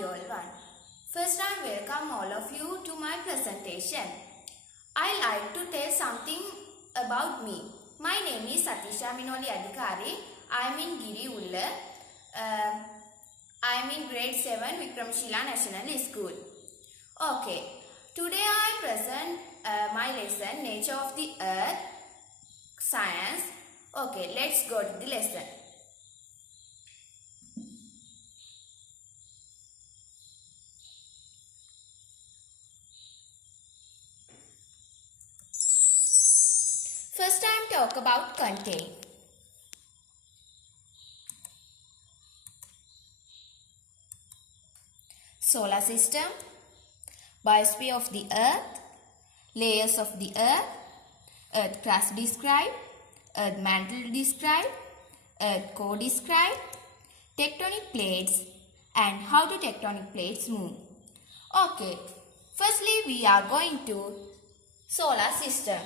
dear one. First, I welcome all of you to my presentation. I like to tell something about me. My name is Satisha Minoli Adhikari. I am in Giri Ulla. I am in grade 7 Vikramshila National School. Okay, today I present my lesson Nature of the Earth Science. Okay, let's go to the lesson. First time talk about contain. Solar system, biosphere of the earth, layers of the earth crust described, earth mantle described, earth core described, tectonic plates and how do tectonic plates move. Okay, firstly we are going to solar system.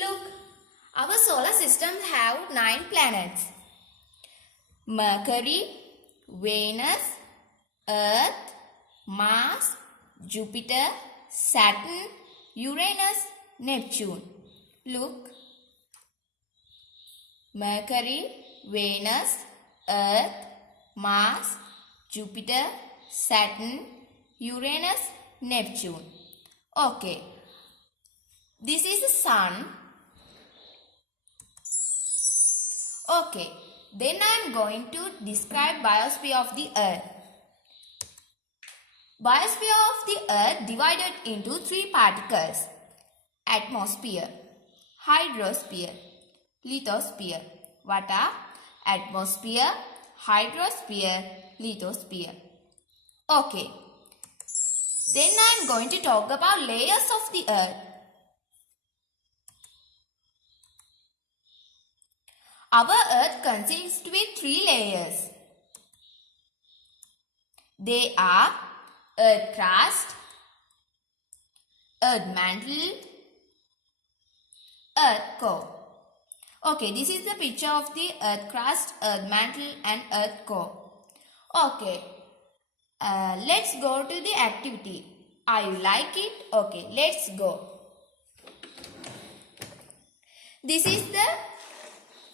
Look, our solar system have 9 planets. Mercury, Venus, Earth, Mars, Jupiter, Saturn, Uranus, Neptune. Look, Mercury, Venus, Earth, Mars, Jupiter, Saturn, Uranus, Neptune. Okay, this is the Sun. Okay, then I am going to describe biosphere of the earth. Biosphere of the earth divided into 3 particles: atmosphere, hydrosphere, lithosphere. What are atmosphere, hydrosphere, lithosphere? Okay, then I am going to talk about layers of the earth. Our earth consists with 3 layers. They are earth crust, earth mantle, earth core. Okay, this is the picture of the earth crust, earth mantle and earth core. Okay, let's go to the activity. Are you like it? Okay, let's go. This is the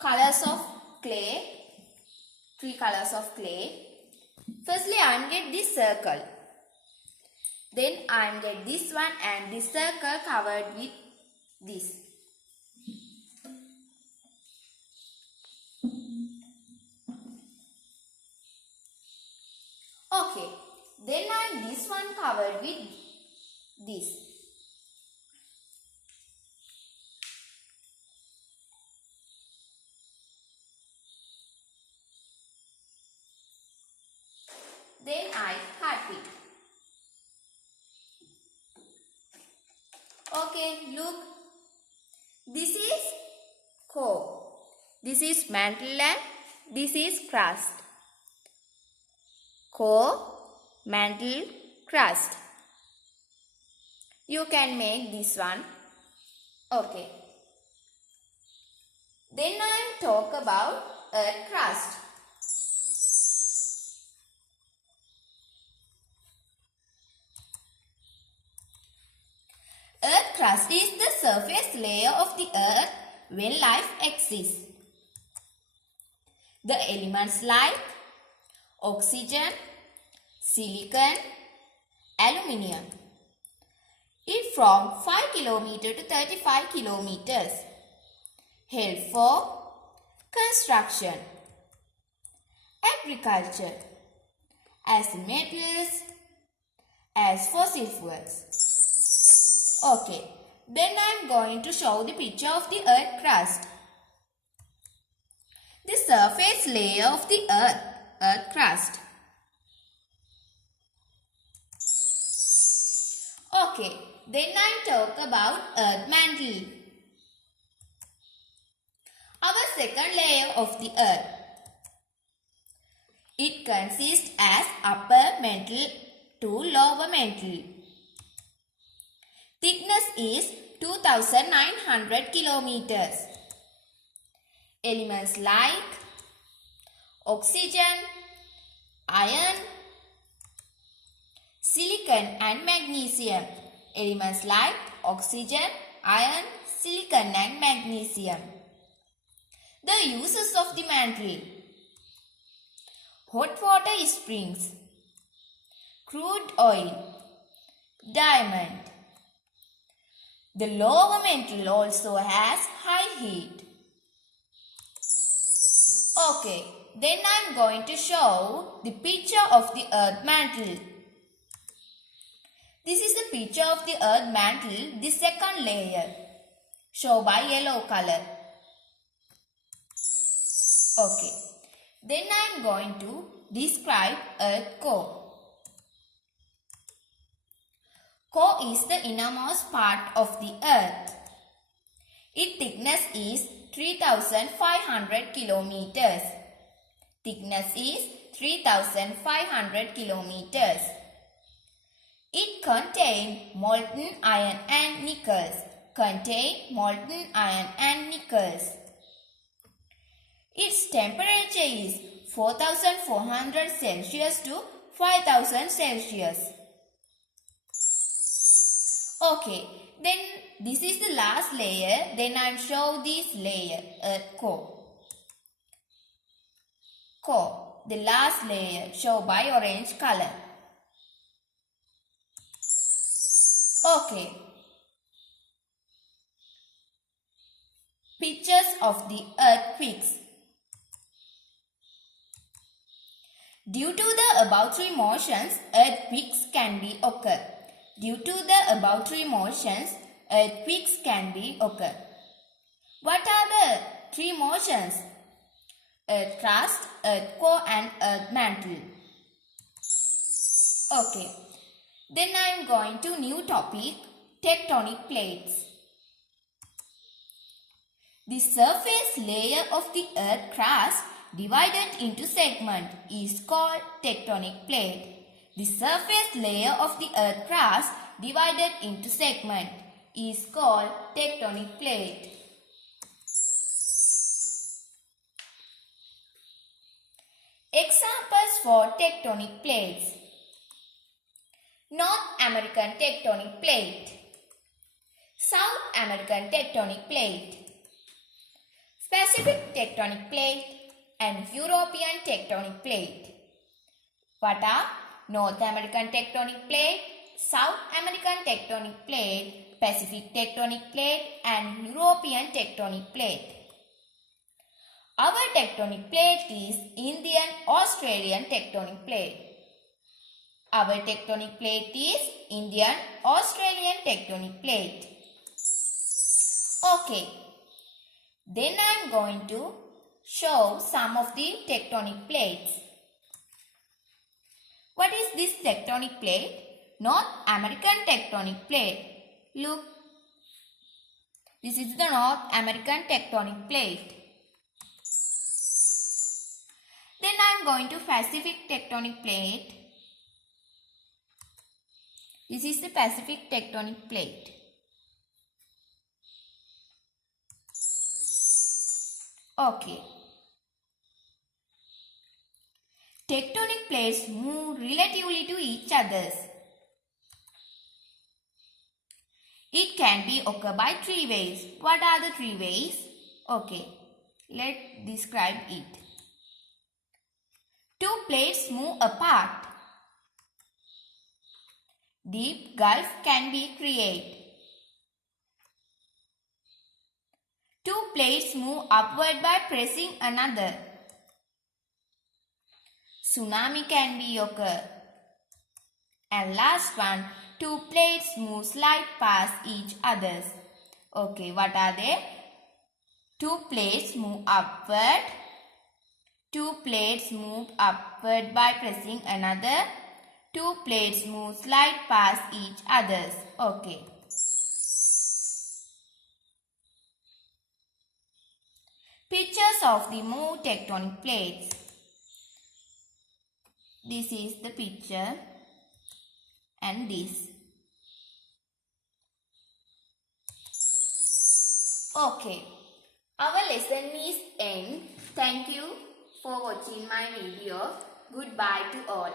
colors of clay, 3 colors of clay. Firstly, I am get this circle. Then I am get this one and this circle covered with this. Okay, then I am this one covered with this. Then I cut it. Okay, look. This is core. This is mantle and this is crust. Core, mantle, crust. You can make this one. Okay. Then I am talk about earth crust. Earth crust is the surface layer of the earth when life exists. The elements like oxygen, silicon, aluminium. It from 5 km to 35 km. Help for construction, agriculture, as metals, as fossil fuels. Okay, then I am going to show the picture of the earth crust. The surface layer of the earth crust. Okay, then I talk about earth mantle. Our second layer of the earth. It consists as upper mantle to lower mantle. Thickness is 2900 kilometers. Elements like oxygen, iron, silicon and magnesium. Elements like oxygen, iron, silicon and magnesium. The uses of the mantle: hot water springs, crude oil, diamond. The lower mantle also has high heat. Okay, then I am going to show the picture of the earth mantle. This is the picture of the earth mantle, the second layer, shown by yellow color. Okay, then I am going to describe earth core. Core is the innermost part of the earth. Its thickness is 3,500 kilometers. Thickness is 3,500 kilometers. It contains molten iron and nickels. Its temperature is 4,400 Celsius to 5,000 Celsius. Okay, then this is the last layer. Then I am show this layer, core. Core, the last layer, shown by orange color. Okay. Pictures of the earthquakes. Due to the above three motions, earthquakes can be occur. What are the three motions? Earth crust, earth core and earth mantle. Okay. Then I am going to new topic, tectonic plates. The surface layer of the earth crust divided into segment is called tectonic plate. The surface layer of the earth crust divided into segment is called tectonic plate. Examples for tectonic plates: North American tectonic plate, South American tectonic plate, Pacific tectonic plate and European tectonic plate. What are North American tectonic plate, South American tectonic plate, Pacific tectonic plate and European tectonic plate? Our tectonic plate is Indian-Australian tectonic plate. Our tectonic plate is Indian-Australian tectonic plate. Okay. Then I am going to show some of the tectonic plates. What is this tectonic plate? North American tectonic plate. Look. This is the North American tectonic plate. Then I am going to Pacific tectonic plate. This is the Pacific tectonic plate. Okay. Tectonic plates move relatively to each other. It can be occur by three ways. What are the three ways? Okay. Let's describe it. Two plates move apart. Deep gulf can be created. Two plates move upward by pressing another. Tsunami can be occur. And last one, two plates move slide past each other. Okay, what are they? Two plates move upward. Two plates move upward by pressing another. Two plates move slide past each other. Okay. Pictures of the moved tectonic plates. This is the picture and this. Okay. Our lesson is end. Thank you for watching my video. Goodbye to all.